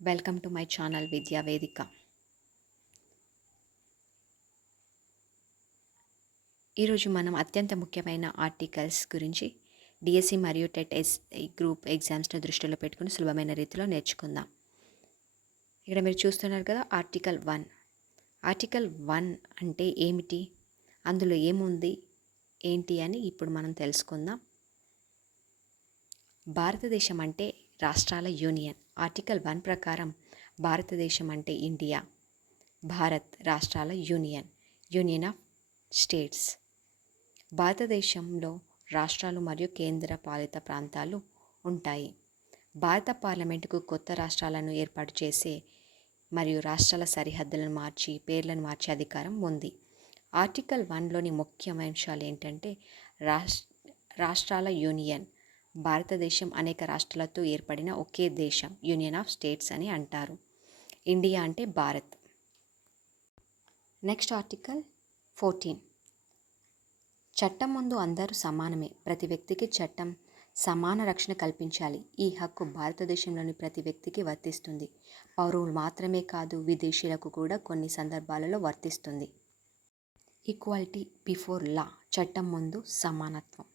Welcome to my channel విద్యా వేదిక. ఈరోజు మనం అత్యంత ముఖ్యమైన ఆర్టికల్స్ గురించి డిఎస్సి మరియు టెట్ గ్రూప్ ఎగ్జామ్స్ని దృష్టిలో పెట్టుకుని సులభమైన రీతిలో నేర్చుకుందాం. ఇక్కడ మీరు చూస్తున్నారు కదా, ఆర్టికల్ 1. ఆర్టికల్ 1 అంటే ఏమిటి, అందులో ఏముంది ఏంటి అని ఇప్పుడు మనం తెలుసుకుందాం. భారతదేశం అంటే రాష్ట్రాల యూనియన్. ఆర్టికల్ 1 ప్రకారం భారతదేశం అంటే ఇండియా, భారత్ రాష్ట్రాల యూనియన్ ఆఫ్ స్టేట్స్. భారతదేశంలో రాష్ట్రాలు మరియు కేంద్ర పాలిత ప్రాంతాలు ఉంటాయి. భారత పార్లమెంటుకు కొత్త రాష్ట్రాలను ఏర్పాటు చేసే మరియు రాష్ట్రాల సరిహద్దులను మార్చి పేర్లను మార్చే అధికారం ఉంది. ఆర్టికల్ 1లోని ముఖ్యమైన అంశాలు ఏంటంటే రాష్ట్రాల యూనియన్. భారతదేశం అనేక రాష్ట్రాలతో ఏర్పడిన ఒకే దేశం, యూనియన్ ఆఫ్ స్టేట్స్ అని అంటారు. ఇండియా అంటే భారత్. Next article 14. చట్టం ముందు అందరూ సమానమే. ప్రతి వ్యక్తికి చట్టం సమాన రక్షణ కల్పించాలి. ఈ హక్కు భారతదేశంలోని ప్రతి వ్యక్తికి వర్తిస్తుంది. పౌరులు మాత్రమే కాదు, విదేశీయులకు కూడా కొన్ని సందర్భాలలో వర్తిస్తుంది. Equality before law. చట్టం ముందు సమానత్వం.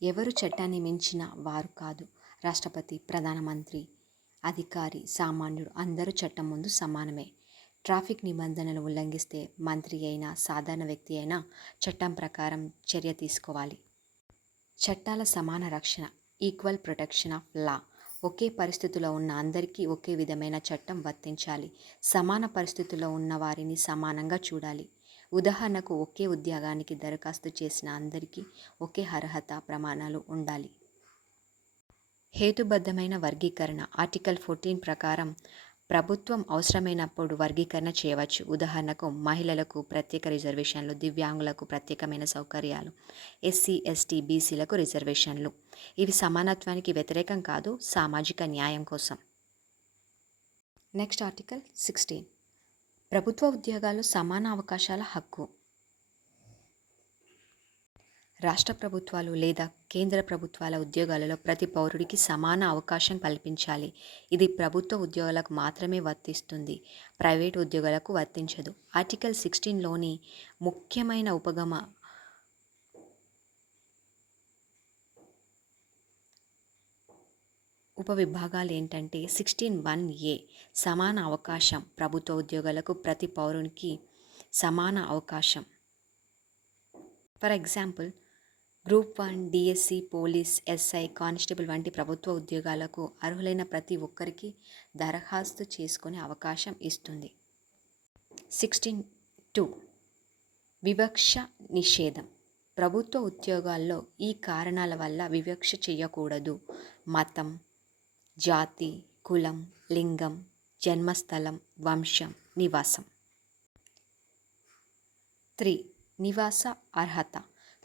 ఎవరు చట్టాన్ని మించిన వారు కాదు. రాష్ట్రపతి, ప్రధానమంత్రి, అధికారి, సామాన్యుడు అందరూ చట్టం ముందు సమానమే. ట్రాఫిక్ నిబంధనలు ఉల్లంఘిస్తే మంత్రి అయినా సాధారణ వ్యక్తి అయినా చట్టం ప్రకారం చర్య తీసుకోవాలి. చట్టాల సమాన రక్షణ. Equal protection of law. ఒకే పరిస్థితిలో ఉన్న అందరికీ ఒకే విధమైన చట్టం వర్తించాలి. సమాన పరిస్థితుల్లో ఉన్న వారిని సమానంగా చూడాలి. ఉదాహరణకు, ఒకే ఉద్యోగానికి దరఖాస్తు చేసిన అందరికీ ఒకే అర్హత ప్రమాణాలు ఉండాలి. హేతుబద్ధమైన వర్గీకరణ. ఆర్టికల్ 14 ప్రకారం ప్రభుత్వం అవసరమైనప్పుడు వర్గీకరణ చేయవచ్చు. ఉదాహరణకు, మహిళలకు ప్రత్యేక రిజర్వేషన్లు, దివ్యాంగులకు ప్రత్యేకమైన సౌకర్యాలు, ఎస్సీ, ఎస్టీ, బీసీలకు రిజర్వేషన్లు. ఇవి సమానత్వానికి వ్యతిరేకం కాదు, సామాజిక న్యాయం కోసం. Next article 16. ప్రభుత్వ ఉద్యోగాలు సమాన అవకాశాల హక్కు. రాష్ట్ర ప్రభుత్వాలు లేదా కేంద్ర ప్రభుత్వాల ఉద్యోగాలలో ప్రతి పౌరుడికి సమాన అవకాశం కల్పించాలి. ఇది ప్రభుత్వ ఉద్యోగాలకు మాత్రమే వర్తిస్తుంది, ప్రైవేటు ఉద్యోగాలకు వర్తించదు. ఆర్టికల్ 16లోని ముఖ్యమైన ఉపవిభాగాలు ఏంటంటే 16(1)(a) సమాన అవకాశం. ప్రభుత్వ ఉద్యోగాలకు ప్రతి పౌరునికి సమాన అవకాశం. For example, group 1, DSC, police, SI, constable వంటి ప్రభుత్వ ఉద్యోగాలకు అర్హులైన ప్రతి ఒక్కరికి దరఖాస్తు చేసుకునే అవకాశం ఇస్తుంది. 16(2) వివక్ష నిషేధం. ప్రభుత్వ ఉద్యోగాల్లో ఈ కారణాల వల్ల వివక్ష చేయకూడదు. మతం, జాతి, కులం, లింగం, జన్మస్థలం, వంశం, నివాసం. 3. నివాస అర్హత.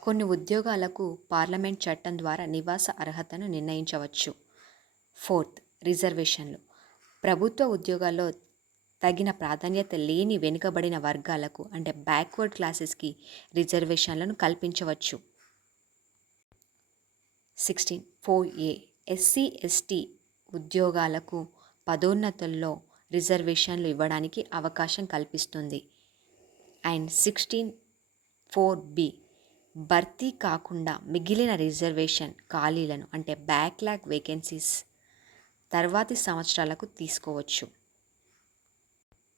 కొన్ని ఉద్యోగాలకు పార్లమెంట్ చట్టం ద్వారా నివాస అర్హతను నిర్ణయించవచ్చు. 4. రిజర్వేషన్లు. ప్రభుత్వ ఉద్యోగాల్లో తగిన ప్రాధాన్యత లేని వెనుకబడిన వర్గాలకు అంటే బ్యాక్వర్డ్ క్లాసెస్కి రిజర్వేషన్లను కల్పించవచ్చు. 16(4)(a) ఎస్సీ, ఎస్టీ ఉద్యోగాలకు పదోన్నతుల్లో రిజర్వేషన్లు ఇవ్వడానికి అవకాశం కల్పిస్తుంది. అండ్ 16(4)(b) భర్తీ కాకుండా మిగిలిన రిజర్వేషన్ ఖాళీలను అంటే బ్యాక్లాగ్ వేకెన్సీస్ తర్వాతి సంవత్సరాలకు తీసుకోవచ్చు.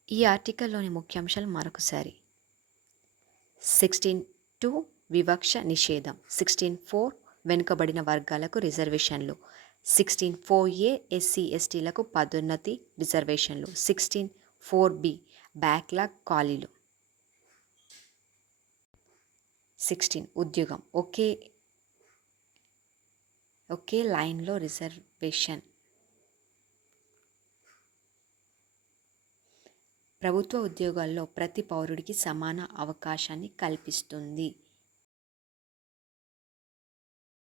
ఈ ఆర్టికల్లోని ముఖ్యాంశాలు మరొకసారి. 16(2) వివక్ష నిషేధం. 16(4) వెనుకబడిన వర్గాలకు రిజర్వేషన్లు. 16(4)(a) ఎస్సీ, ఎస్టీలకు పదోన్నతి రిజర్వేషన్లు. 16(4)(b) బ్యాక్లాగ్ ఖాళీలు. 16 ఉద్యోగం. ఒకే లైన్లో రిజర్వేషన్. ప్రభుత్వ ఉద్యోగాల్లో ప్రతి పౌరుడికి సమాన అవకాశాన్ని కల్పిస్తుంది.